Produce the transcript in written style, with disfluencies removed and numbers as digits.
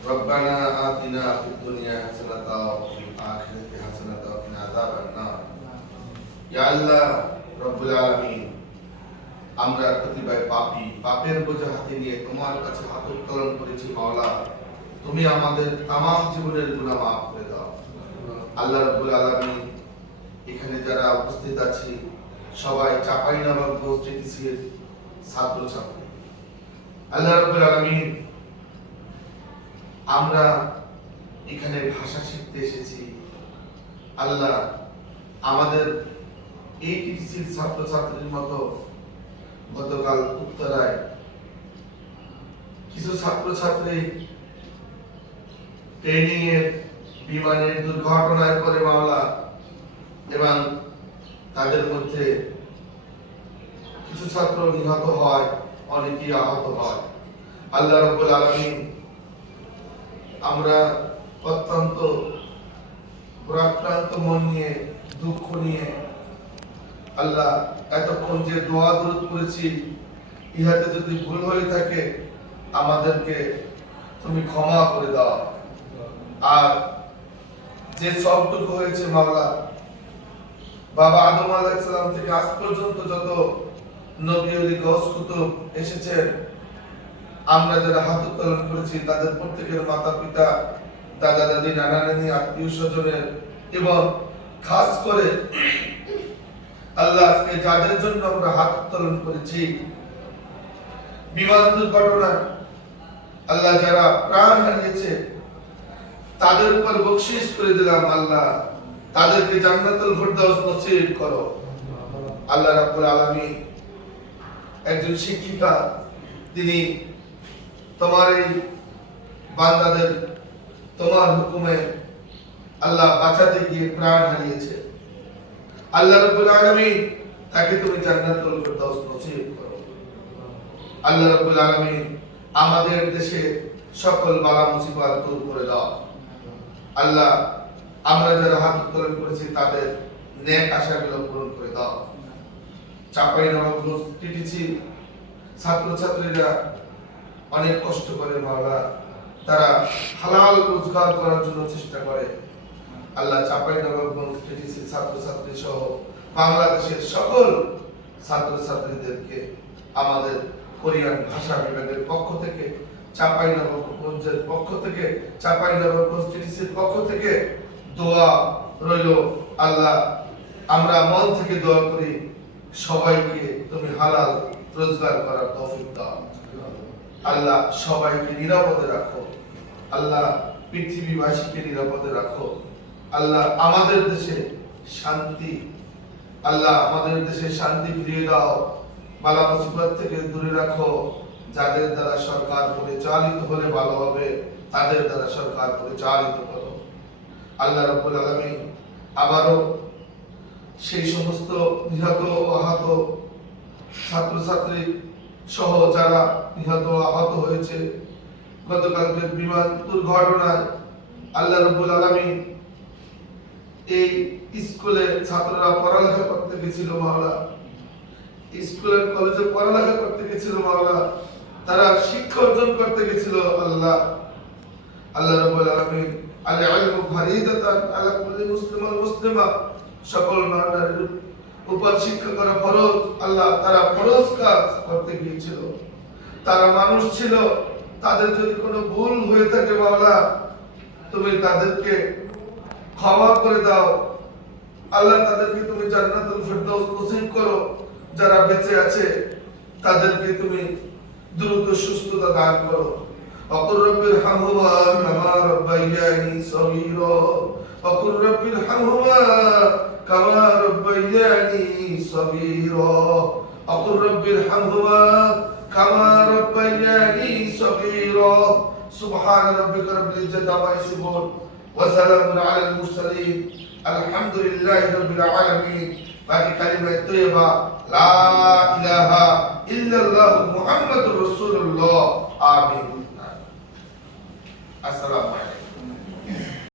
ربنا آتنا في الدنيا حسنة وفي الآخرة حسنة وقنا عذاب النار يا الله رب العالمين আমরা প্রতিবায় পাপী পাপের বোঝা হাতে নিয়ে তোমার কাছে হাত উত্তোলন করেছি মাওলা তুমি আমাদের तमाम জীবনের গুনাহ maaf করে দাও আল্লাহ রাব্বুল আলামিন এখানে যারা উপস্থিত আছি সবাই চাঁপাইনবাবগঞ্জ টিটিসি এর ছাত্র ছাত্রী আল্লাহ রাব্বুল আলামিন আমরা এখানে ভাষা শিখতে এসেছি আল্লাহ আমাদের এই টিটিসির ছাত্র ছাত্রীর মতো গতকাল উত্তরায় কিছু ছাত্র ছাত্রী ট্রেনিং এর বিমানের দুর্ঘটনার পরে মামলা এবং তাদের মধ্যে কিছু ছাত্র নিহত হয় অনেকেই আহত হয় আল্লাহ রাব্বুল আলামিন আমরা অত্যন্ত প্রাক্রান্ত মন নিয়ে দুঃখ নিয়ে আল্লাহ এতক্ষণ যে দোয়া দরুদ করেছি ইহাতে যদি ভুল হয়ে থাকে আমাদেরকে তুমি ক্ষমা করে দাও আর যে সবটুকু হয়েছে মাওলা বাবা আদম আলাইহিস সালাম থেকে আজ পর্যন্ত যত নবী ওলি গাউস কুতুব এসেছেন আমরা যারা হাত উত্তোলন করেছি তাদের প্রত্যেকের মাতা পিতা দাদা দাদি নানা নানি আত্মীয় স্বজনের এবং খাস করে আল্লাহ আজকে যাদের জন্য আমরা হাত উত্তোলন করেছি বিমান দুর্ঘটনা আল্লাহ যারা প্রাণ হারিয়েছে তাদের উপর বকশিশ করে দিলাম আল্লাহ তাদেরকে জান্নাতুল ফেরদাউস নসিব করো আল্লাহ রাব্বুল আলামিন একজন শিক্ষিকা তিনি তোমার এই বান্দাদের তোমার হুকুমে আল্লাহ বাঁচাতে গিয়ে প্রাণ হারিয়েছে আল্লাহ রাব্বুল আলামিন তাকে তুমি জান্নাতুল ফেরদাউস নসিব করো আল্লাহ রাব্বুল আলামিন আমাদের দেশে সকল বালা মুসিবত দূর করে দাও আল্লাহ আমরা যারা হাত উত্তোলন করেছি তাদের নেক আশাগুলো পূরণ করে দাও চাঁপাইনবাবগঞ্জ টিটিসি ছাত্র ছাত্রীরা অনেক কষ্ট করে মাওলা তারা হালাল রোজগার করার জন্য চেষ্টা করে আল্লাহ চাঁপাইনবাবগঞ্জ টিটিসি ছাত্র ছাত্রী সহ বাংলাদেশের সকল ছাত্র ছাত্রীদেরকে আমাদের কোরিয়ান ভাষা বিভাগের পক্ষ থেকে চাঁপাইনবাবগঞ্জের পক্ষ থেকে চাঁপাইনবাবগঞ্জ টিটিসির পক্ষ থেকে দোয়া রইল আল্লাহ আমরা মন থেকে দোয়া করি সবাইকে তুমি হালাল রোজগার করার তৌফিক দাও আল্লাহ সবাইকে নিরাপদে রাখো আল্লাহ পৃথিবীবাসীকে নিরাপদে রাখো আল্লাহ আমাদের দেশে শান্তি আল্লাহ আমাদের দেশে শান্তি ফিরিয়ে দাও বালা মুসিবত থেকে দূরে রাখো যাদের দ্বারা সরকার পরিচালিত হলে ভালো হবে তাদের দ্বারা সরকার পরিচালিত করো আল্লাহ রাব্বুল আলামিন আবারো সেই সমস্ত নিহত আহত ছাত্র ছাত্রী সহ যারা নিহত আহত হয়েছে গতকালকের বিমান দুর্ঘটনায় আল্লাহ রাব্বুল আলামিন এই স্কুলে ছাত্ররা পড়ালেখা করতে গেছিল মাওলা স্কুল কলেজে পড়ালেখা করতে গেছিল মাওলা তারা শিক্ষা অর্জন করতে গেছিল আল্লাহ আল্লাহ রাব্বুল আলামিন আল ইলমু ফরিদাতান আলা কুল্লি মুসলিম ওয়াল মুসলিমা সকল নারীর উপর শিক্ষা করা ফরজ আল্লাহ তারা ফরজ কাজ করতে গিয়েছিল তারা মানুষ ছিল তাদের যদি কোনো ভুল হয়ে থাকে মাওলা তুমি তাদেরকে ক্ষমা করে দাও আল্লাহ তাদেরকে তুমি জান্নাতুল ফেরদাউস নসিব করো যারা বেঁচে আছে তাদেরকে তুমি দ্রুত সুস্থতা দান করো অকুর রব্বির হামহুমা কামা রাব্বায়ানি সগীরা অকুর রব্বির হামহুমা কামা রাব্বায়ানি সগীরা অকুর রব্বির হামহুমা কামা রাব্বায়ানি সগীরা সুবহান রাব্বিকা রাব্বিল ইজ্জাতি আম্মা ইয়াসিফুন ওয়া সালামুন আলাল মুরসালিন আলহামদুলিল্লাহি রাব্বিল আলামিন বাকি কালিমা তৈয়বা লা ইলাহা ইল্লাল্লাহ মুহাম্মাদুর রাসূলুল্লাহ আমিন আসসালামু আলাইকুম।